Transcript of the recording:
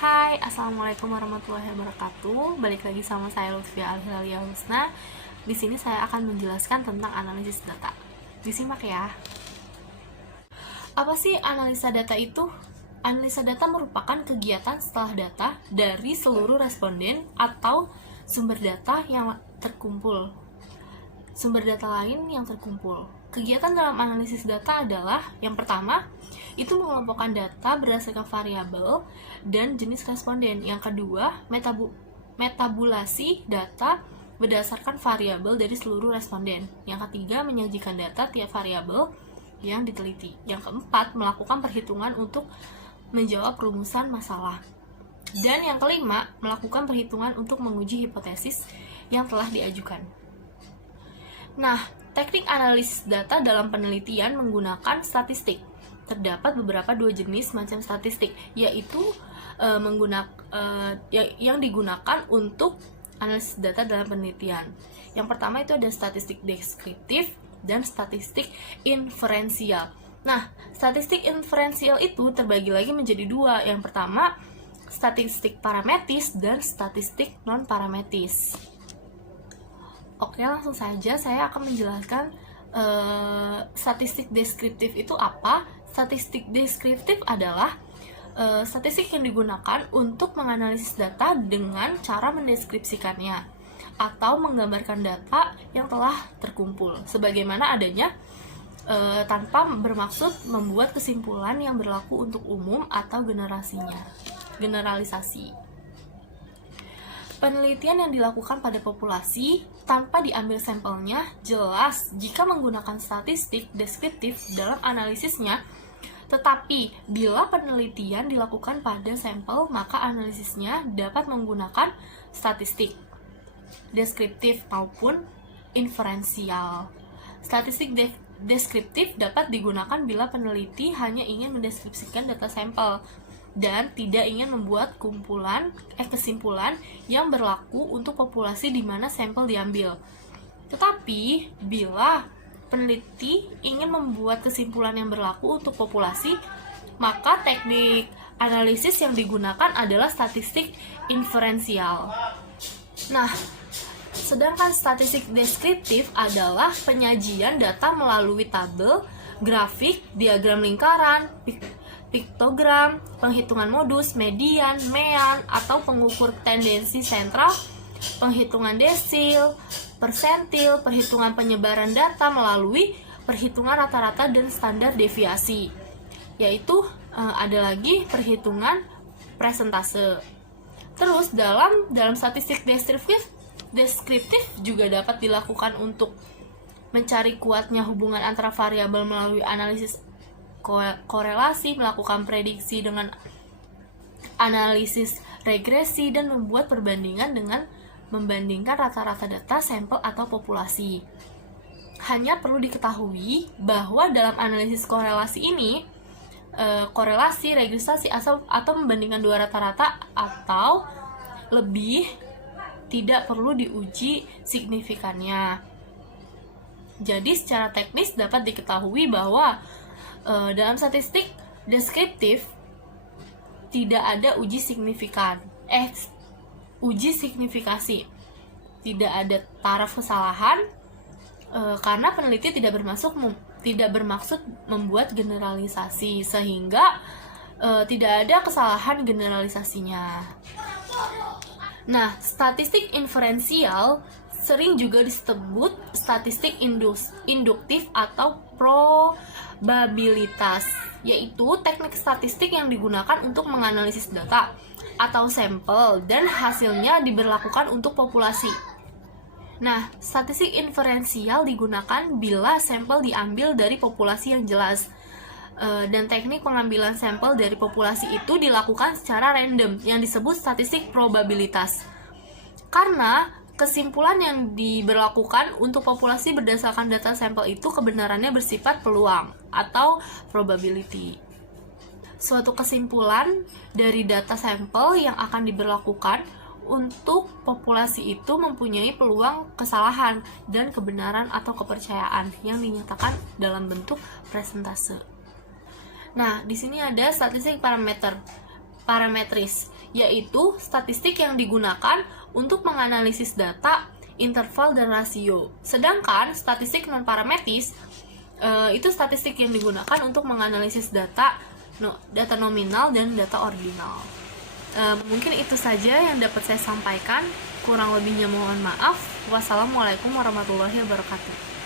Hai, Assalamualaikum warahmatullahi wabarakatuh. Balik lagi sama saya Lutfia Al-Hilalia Husna. Di sini saya akan menjelaskan tentang analisis data. Disimak ya. Apa sih analisa data itu? Analisa data merupakan kegiatan setelah data dari seluruh responden atau sumber data yang terkumpul. Sumber data lain yang terkumpul. Kegiatan dalam analisis data adalah yang pertama, itu mengelompokkan data berdasarkan variabel dan jenis responden. Yang kedua, metabulasi data berdasarkan variabel dari seluruh responden. Yang ketiga, menyajikan data tiap variabel yang diteliti. Yang keempat, melakukan perhitungan untuk menjawab rumusan masalah. Dan yang kelima, melakukan perhitungan untuk menguji hipotesis yang telah diajukan. Nah, teknik analisis data dalam penelitian menggunakan statistik. Terdapat beberapa dua jenis macam statistik, yaitu yang digunakan untuk analisis data dalam penelitian. Yang pertama itu ada statistik deskriptif dan statistik inferensial. Nah, statistik inferensial itu terbagi lagi menjadi dua. Yang pertama, statistik parametris dan statistik non-parametris. Oke, langsung saja saya akan menjelaskan statistik deskriptif itu apa. Statistik deskriptif adalah statistik yang digunakan untuk menganalisis data dengan cara mendeskripsikannya atau menggambarkan data yang telah terkumpul sebagaimana adanya, tanpa bermaksud membuat kesimpulan yang berlaku untuk umum atau generalisasi. Penelitian yang dilakukan pada populasi tanpa diambil sampelnya jelas jika menggunakan statistik deskriptif dalam analisisnya, tetapi bila penelitian dilakukan pada sampel maka analisisnya dapat menggunakan statistik deskriptif maupun inferensial. Statistik deskriptif dapat digunakan bila peneliti hanya ingin mendeskripsikan data sampel dan tidak ingin membuat kesimpulan yang berlaku untuk populasi di mana sampel diambil. Tetapi bila peneliti ingin membuat kesimpulan yang berlaku untuk populasi, maka teknik analisis yang digunakan adalah statistik inferensial. Nah, sedangkan statistik deskriptif adalah penyajian data melalui tabel, grafik, diagram lingkaran, piktogram, penghitungan modus, median, mean, atau pengukur tendensi sentral, penghitungan desil, persentil, perhitungan penyebaran data melalui perhitungan rata-rata dan standar deviasi. Yaitu ada lagi perhitungan presentase. Terus dalam statistik deskriptif juga dapat dilakukan untuk mencari kuatnya hubungan antara variabel melalui analisis korelasi, melakukan prediksi dengan analisis regresi, dan membuat perbandingan dengan membandingkan rata-rata data sampel atau populasi. Hanya perlu diketahui bahwa dalam analisis korelasi ini, korelasi, regresasi, atau membandingkan dua rata-rata atau lebih tidak perlu diuji signifikannya. Jadi secara teknis dapat diketahui bahwa dalam statistik deskriptif tidak ada uji signifikasi, tidak ada taraf kesalahan, karena peneliti tidak bermaksud membuat generalisasi, sehingga tidak ada kesalahan generalisasinya. Nah, statistik inferensial sering juga disebut statistik induktif atau probabilitas, yaitu teknik statistik yang digunakan untuk menganalisis data atau sampel dan hasilnya diberlakukan untuk populasi. Nah, statistik inferensial digunakan bila sampel diambil dari populasi yang jelas, dan teknik pengambilan sampel dari populasi itu dilakukan secara random yang disebut statistik probabilitas. Karena kesimpulan yang diberlakukan untuk populasi berdasarkan data sampel itu kebenarannya bersifat peluang atau probability. Suatu kesimpulan dari data sampel yang akan diberlakukan untuk populasi itu mempunyai peluang kesalahan dan kebenaran atau kepercayaan yang dinyatakan dalam bentuk presentase. Nah, di sini ada statistik parameter. parametris, yaitu statistik yang digunakan untuk menganalisis data, interval, dan rasio. Sedangkan statistik non-parametris itu statistik yang digunakan untuk menganalisis data nominal dan data ordinal. Mungkin itu saja yang dapat saya sampaikan. Kurang lebihnya mohon maaf. Wassalamualaikum warahmatullahi wabarakatuh.